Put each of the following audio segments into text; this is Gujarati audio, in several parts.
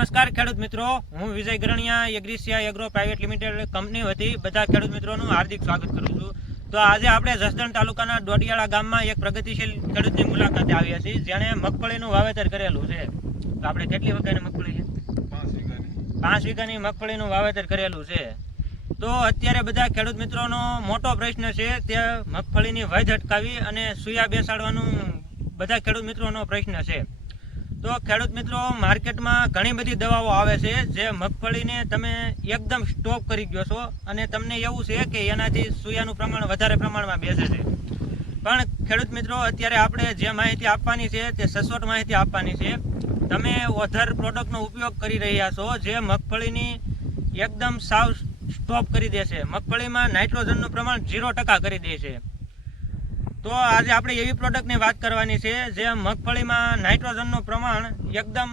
નમસ્કાર ખેડૂત મિત્રો, હું વિજય Garaniya એગ્રીસિયા agro private limited company વતી બધા ખેડૂત મિત્રોનું હાર્દિક સ્વાગત કરું છું। તો આજે આપણે જસદણ તાલુકાના ડોડિયાળા ગામમાં એક પ્રગતિશીલ ખેડૂતની મુલાકાતે આવ્યા છીએ, જેણે મગફળીનું વાવેતર કરેલું છે। તો આપણે કેટલી વીઘાની મગફળી છે? 5 વીઘાની મગફળીનું વાવેતર કરેલું છે। તો અત્યારે બધા ખેડૂત મિત્રોનો મોટો પ્રશ્ન છે તે મગફળીની વધ અટકાવી અને સુયા બેસાડવાનું બધા ખેડૂત મિત્રોનો પ્રશ્ન છે। તો ખેડૂત મિત્રો, માર્કેટમાં ઘણી બધી દવાઓ આવે છે જે મગફળીને તમે એકદમ સ્ટોપ કરી ગયો છો અને તમને એવું છે કે એનાથી સુયાનું પ્રમાણ વધારે પ્રમાણમાં બેસે છે। પણ ખેડૂત મિત્રો, અત્યારે આપણે જે માહિતી આપવાની છે તે સચોટ માહિતી આપવાની છે। તમે ઓધર પ્રોડક્ટનો ઉપયોગ કરી રહ્યા છો જે મગફળીની એકદમ સાવ સ્ટોપ કરી દેશે, મગફળીમાં નાઇટ્રોજનનું પ્રમાણ 0% કરી દે છે। તો આજે આપણે એવી પ્રોડક્ટની વાત કરવાની છે જે મગફળીમાં નાઇટ્રોજનનું પ્રમાણ એકદમ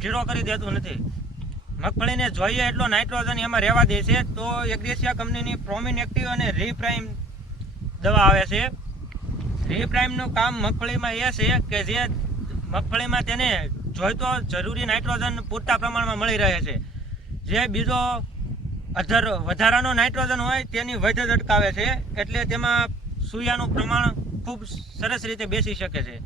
ઝીરો કરી દેતું નથી, મગફળીને જોઈએ એટલો નાઇટ્રોજન એમાં રહેવા દે છે। તો એગ્રીસિયા કંપનીની પ્રોમિન એક્ટિવ અને રીપ્રાઇમ દવા આવે છે। રીપ્રાઇમનું કામ મગફળીમાં એ છે કે જે મગફળીમાં તેને જોઈતો જરૂરી નાઇટ્રોજન પૂરતા પ્રમાણમાં મળી રહે છે। જે બીજો વધારાનો નાઇટ્રોજન હોય તેની વધ અટકાવે છે, એટલે તેમાં સુયાનું પ્રમાણ ખૂબ સરસ રીતે બેસી શકે છે।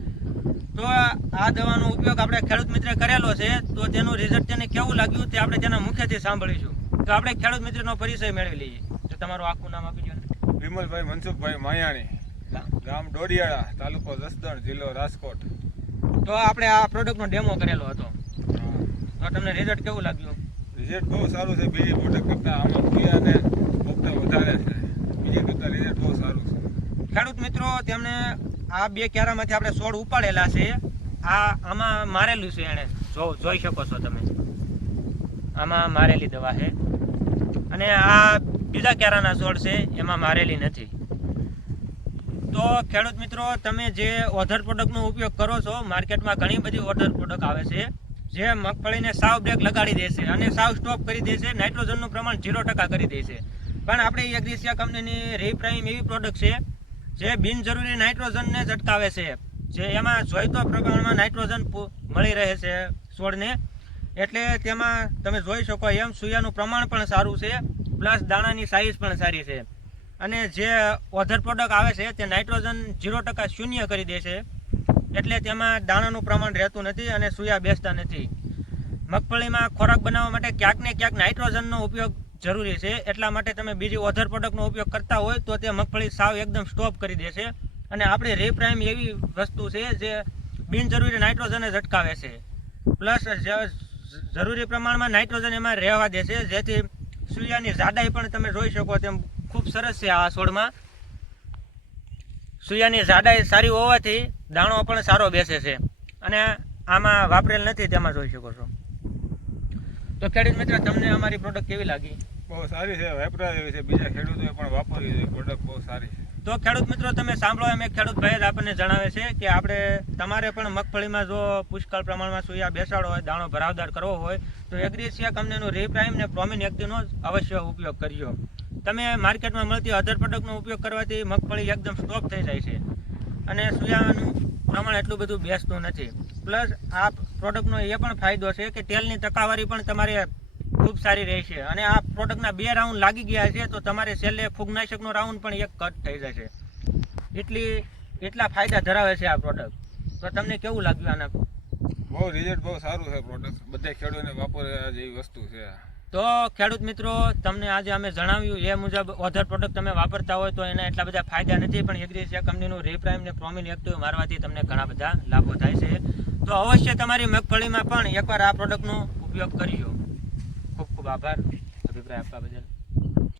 તો આ દવાનો ઉપયોગ આપણે ખેડૂત મિત્રે કરેલો છે, તો તેનું રિઝલ્ટ તેને કેવું લાગ્યું તે આપણે તેના મુખ્યથી સાંભળીશું। તો આપણે ખેડૂત મિત્રનો પરિચય મેળવી લઈએ। તો તમારું આખું નામ આપી દો ને। વિમલભાઈ મનસુખભાઈ માયાણી, ગામ ડોડિયાળા, તાલુકો જસદણ, જિલ્લો રાજકોટ। તો આપણે આ પ્રોડક્ટનો ડેમો કરેલો હતો, તો તમને રિઝલ્ટ કેવું લાગ્યું? રિઝલ્ટ બહુ સારું છે, બીજી પ્રોડક્ટ કરતાં આમાં સુયાને પોપટા વધારે છે, બીજી કરતાં રિઝલ્ટ બહુ સારું છે। ખેડૂત મિત્રો, તેમને આ બે ક્યારામાંથી આપણે છોડ ઉપાડેલા છે, આમાં મારેલું છે, એને જોઈ શકો છો તમે, આમાં મારેલી દવા છે, અને આ બીજા ક્યારાના છોડ છે એમાં મારેલી નથી। તો ખેડૂત મિત્રો, તમે જે ઓધર પ્રોડક્ટનો ઉપયોગ કરો છો, માર્કેટમાં ઘણી બધી ઓધર પ્રોડક્ટ આવે છે જે મગફળીને સાવ બ્રેક લગાડી દેશે અને સાવ સ્ટોપ કરી દેશે, નાઇટ્રોજનનું પ્રમાણ 0% કરી દેશે। પણ આપણે એગ્રીસિયા કંપનીની રીપ્રાઇમ એવી પ્રોડક્ટ છે જે બિનજરૂરી નાઇટ્રોજનને જ અટકાવે છે, જે એમાં જોઈતો પ્રમાણમાં નાઇટ્રોજન મળી રહે છે છોડને, એટલે તેમાં તમે જોઈ શકો એમ સુયાનું પ્રમાણ પણ સારું છે, પ્લસ દાણાની સાઇઝ પણ સારી છે। અને જે ઓધર પ્રોડક્ટ આવે છે તે નાઇટ્રોજન 0% શૂન્ય કરી દે છે, એટલે તેમાં દાણાનું પ્રમાણ રહેતું નથી અને સુયા બેસતા નથી। મગફળીમાં ખોરાક બનાવવા માટે ક્યાંક ને ક્યાંક નાઇટ્રોજનનો ઉપયોગ જરૂરી છે, એટલા માટે તમે બીજી ઓધર પ્રોડક્ટનો ઉપયોગ કરતા હોય તો તે મગફળી સાવ એકદમ સ્ટોપ કરી દેશે। અને આપણી રીપ્રાઇમ એવી વસ્તુ છે જે બિનજરૂરી નાઇટ્રોજન જ અટકાવે છે, પ્લસ જરૂરી પ્રમાણમાં નાઇટ્રોજન એમાં રહેવા દેશે, જેથી સુયાની જાડાઈ પણ તમે જોઈ શકો તેમ ખૂબ સરસ છે। આ છોડમાં સુયાની જાડાઈ સારી હોવાથી દાણો પણ સારો બેસે છે, અને આમાં વાપરેલ નથી તેમાં જોઈ શકો છો। તો ખેડૂત મિત્ર, તમને અમારી પ્રોડક્ટ કેવી લાગી? બહુ સારી છે, વાપરા એવી છે, બીજા ખેડૂતોએ પણ વાપરવી જોઈએ, પ્રોડક્ટ બહુ સારી છે। તો ખેડૂત મિત્રો, તમે સાંભળો એમ એક ખેડૂત ભાઈ જ આપણને જણાવે છે કે આપણે તમારે પણ મગફળીમાં જો પુષ્કળ પ્રમાણમાં સુયા બેસાડો હોય, દાણો ભરાવદાર કરવો હોય, તો એગ્રીસિયા કંપનીનું રીપ્રાઇમ ને પ્રોમિન એક્ટિવનો અવશ્ય ઉપયોગ કરજો। તમે માર્કેટમાં મળતી અધર પ્રોડક્ટનો ઉપયોગ કરવાથી મગફળી એકદમ સ્ટોપ થઈ જાય છે અને સુયાનું પ્રમાણ એટલું બધું બેસતું નથી। પ્લસ આ પ્રોડક્ટનો એ પણ ફાયદો છે કે તેલની ટકાવારી પણ તમારે ખૂબ સારી રહેશે, અને આ પ્રોડક્ટના 2 રાઉન્ડ લાગી ગયા છે તો તમારે છેલ્લે ફૂગનાશકનો રાઉન્ડ પણ એક કટ થઈ જશે, એટલા ફાયદા ધરાવે છે આ પ્રોડક્ટ। તો તમને કેવું લાગ્યું આના? બહુ રિઝલ્ટ બહુ સારું છે, પ્રોડક્ટ બધા ખેડૂતોને વાપરવા જેવી વસ્તુ છે। તો ખેડૂત મિત્રો, તમને આજે અમે જણાવ્યું એ મુજબ ઓધર પ્રોડક્ટ તમે વાપરતા હોય તો એના એટલા બધા ફાયદા નથી, પણ એગ્રીસિયા કંપનીનું રીપ્રાઇમ ને પ્રોમિન એક્ટિવ મારવાથી તમને ઘણા બધા લાભો થાય છે। તો અવશ્ય તમારી મગફળીમાં પણ એકવાર આ પ્રોડક્ટનો ઉપયોગ કરજો। ખૂબ ખૂબ આભાર અભિપ્રાય આપવા બદલ।